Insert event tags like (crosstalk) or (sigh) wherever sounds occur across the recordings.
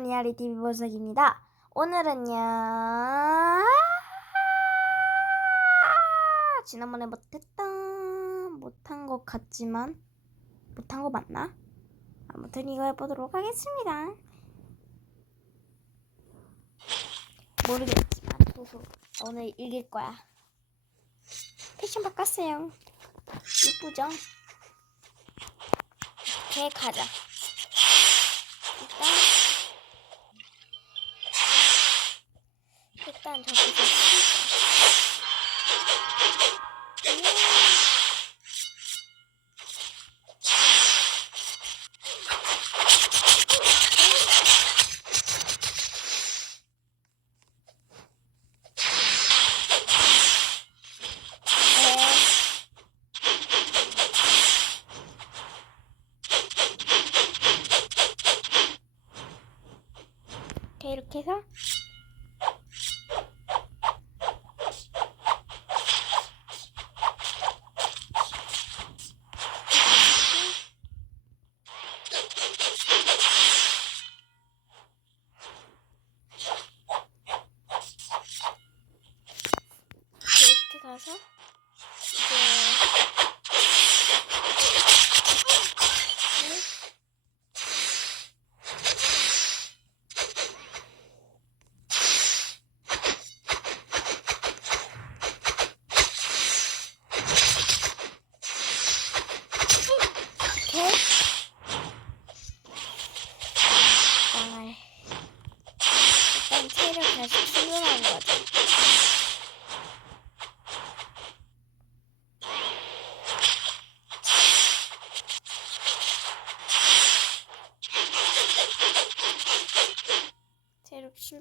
리아리 TV 보석입니다. 오늘은요. 지난번에 못했다. 못한 것 같지만 못한 거 맞나? 아무튼 이거 해보도록 하겠습니다. 모르겠지만 소소 오늘 이길 거야. 패션 바꿨어요. 이쁘죠? 이렇게 가자. 看看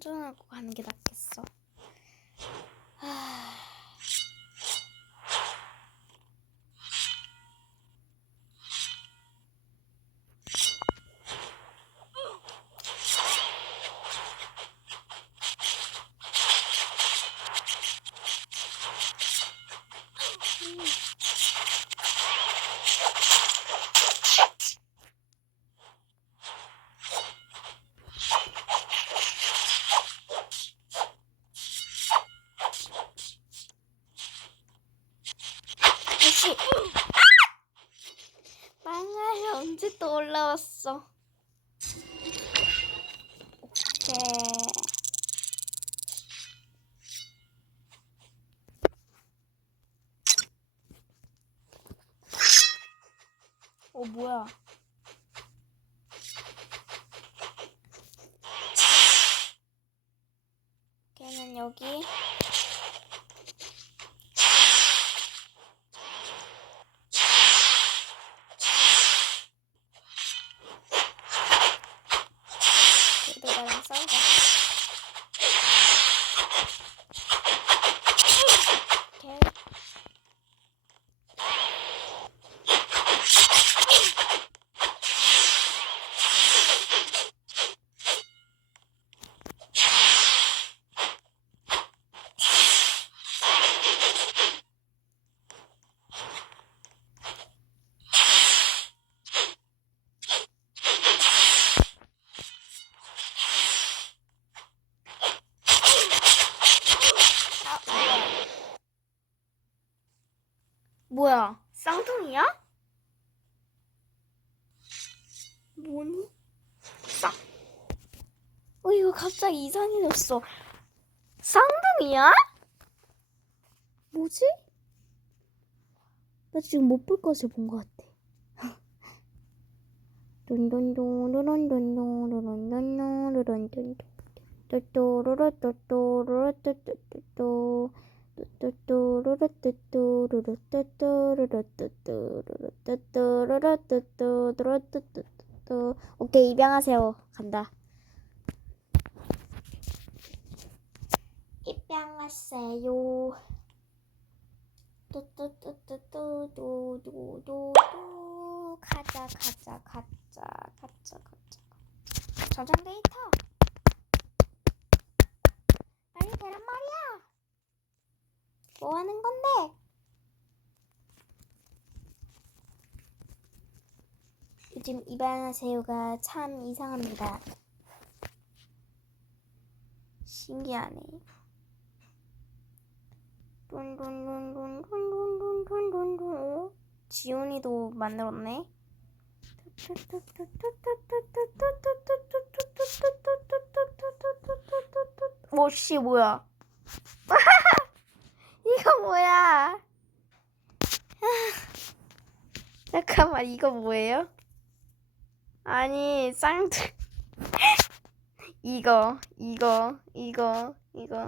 선정하고 가는 게 낫다. 다시 망할 언제 또 올라왔어? 오케이. 어 뭐야 이상해졌어. 쌍둥이야? 뭐지? 나 지금 못 볼 것을 본 것 같아. 돈돈돈 로런돈돈 로런돈돈 로런돈돈 또또 로로또또 로로또또또 또또 로로또또 로로또또 로로또또 로로또또 로로또또 로로또또 오케이 입양하세요 간다. 입양하세요. 뚜뚜뚜뚜뚜뚜뚜뚜뚜. 가자 가자 가자 가자 가자. 저장 데이터. 빨리 되란 말이야. 뭐 하는 건데? 요즘 입양하세요가 참 이상합니다. 신기하네. 뚠뚠뚠뚠뚠뚠뚠뚠뚠 지훈이도 만들었네. 오씨 뭐야? 이거 뭐야? 잠깐만 이거 뭐예요? 아니 쌍둥 이거 이거 이거 이거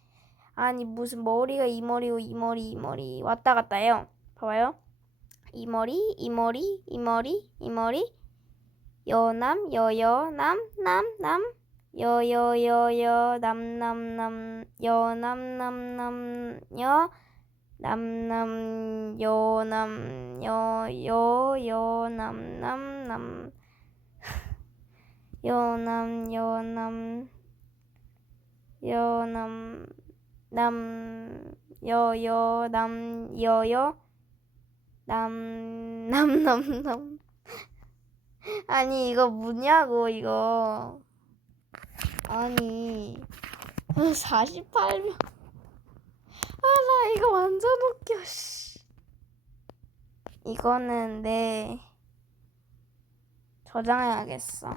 아니 무슨 머리가 이 머리고 이 머리 이 머리. 왔다 갔다 해요. 봐봐요. 이 머리 이 머리 이 머리 이 머리. 여남 여여 남 남 남. 여여여여 남남남. 여남남남 여. 남남 여남 여여 여남남남. (laughs) 여남 여남. 여남 남 여여 남 여여 남 남 남 남 아니 이거 뭐냐고 이거. 아니 48명. 아 나 이거 완전 웃겨 씨. 이거는 내 저장해야겠어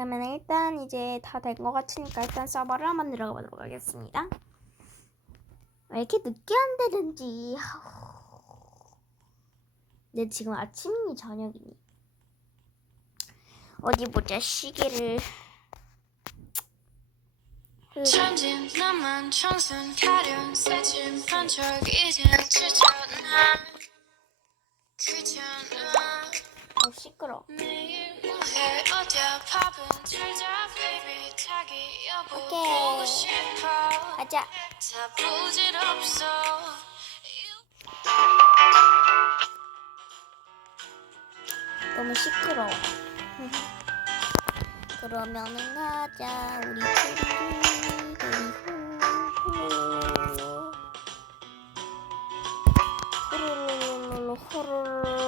그러면 일단 이제 다 된 것 같으니까 일단 서버를 한번 들어가 보도록 하겠습니다. 왜 이렇게 늦게 한다든지. 근데 지금 아침이니 저녁이니. 어디 보자 시계를. 흐. 천진 나만 청순 가련 새침 한척 이제 지쳤나 귀찮아 어 시끄러 해 어디야 밥은 잘자 baby 자기 여보 오케이. 보고 싶어 가자. 다 부질없어 너무 시끄러워. 그러면은 가자. 우리 둘이 데리고 호로로로로 호로로로로로로로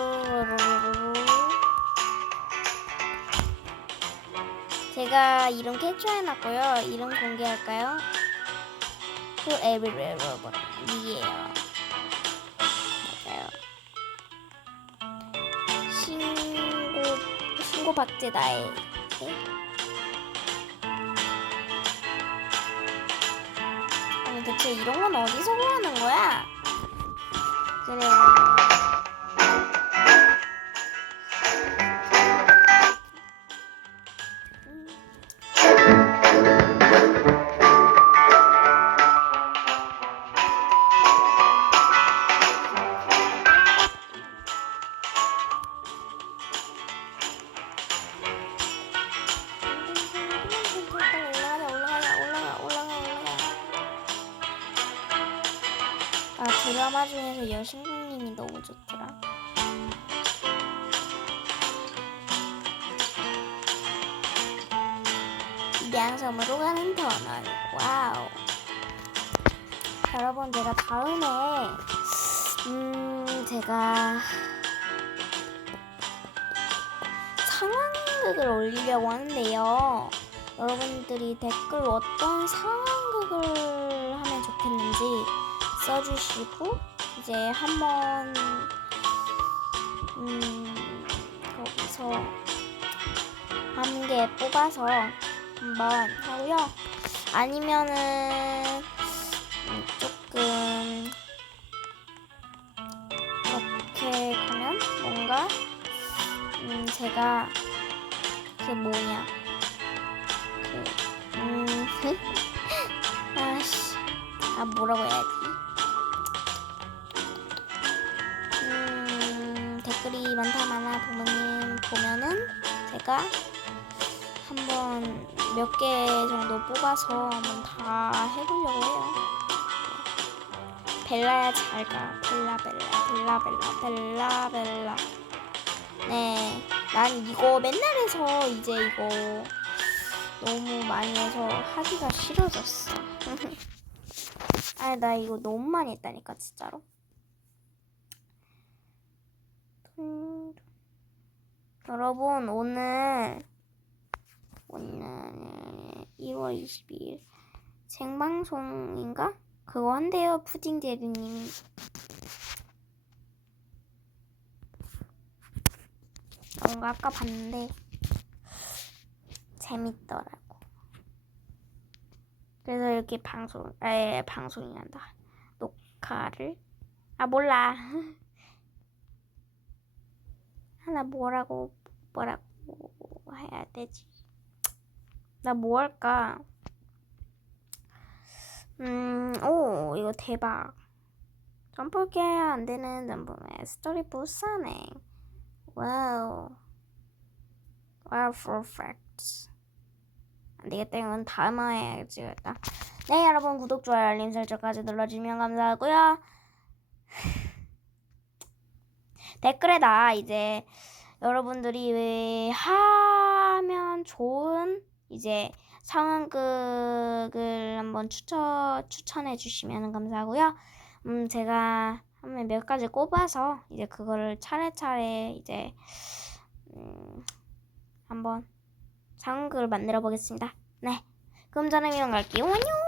제가 이름 캡처해놨고요 이름 공개할까요? 그 에브리웨어 이에요 맞아요 신고 신고 박제다에 아니 대체 이런 건 어디서 구하는 거야? 그래. 음. 아 드라마 중에서 여신국님이 너무 좋더라. 양섬으로 가는 터널. 와우. 여러분 제가 다음에 음 제가 상황극을 올리려고 하는데요. 여러분들이 댓글 어떤 상황극을 하면 좋겠는지 써주시고 이제 한번 음 거기서 한 개 뽑아서 한번 하고요. 아니면은 음, 조금 이렇게 가면 뭔가 음 제가 그 뭐냐 그 음, (laughs) 아씨 아 뭐라고 해야지 많다 많아 보면은 보면은 제가 한번 몇 개 정도 뽑아서 한번 다 해보려고 해요. 네. 벨라야 잘가 벨라 벨라 벨라 벨라 벨라 벨라 네, 난 이거 맨날 해서 이제 이거 너무 많이 해서 하기가 싫어졌어. (laughs) 아니 나 이거 너무 많이 했다니까 진짜로. 음, 여러분 오늘 오늘 1월 22일 생방송인가? 그거 한대요 푸딩 대리님. 뭔가 아까 봤는데 재밌더라고. 그래서 이렇게 방송, 에 방송이란다. 녹화를 아 몰라. (laughs) 하나 뭐라고 뭐라고 해야 되지? 나 뭐 할까? 음, 오 이거 대박. 점프게 안 되는 점프맨 스토리 보스네. 와우. 와우, 퍼펙트. 안 되겠다. 이건 다음에 해야겠다. 네, 여러분 구독, 좋아요, 알림 설정까지 눌러주시면 감사하고요. 댓글에다 이제 여러분들이 왜 하면 좋은 이제 상황극을 한번 추천 추천해 주시면 감사하고요. 음, 제가 한번 몇 가지 꼽아서 이제 그거를 차례차례 이제 음, 한번 상황극을 만들어 보겠습니다. 네. 그럼 저는 이만 갈게요. 안녕!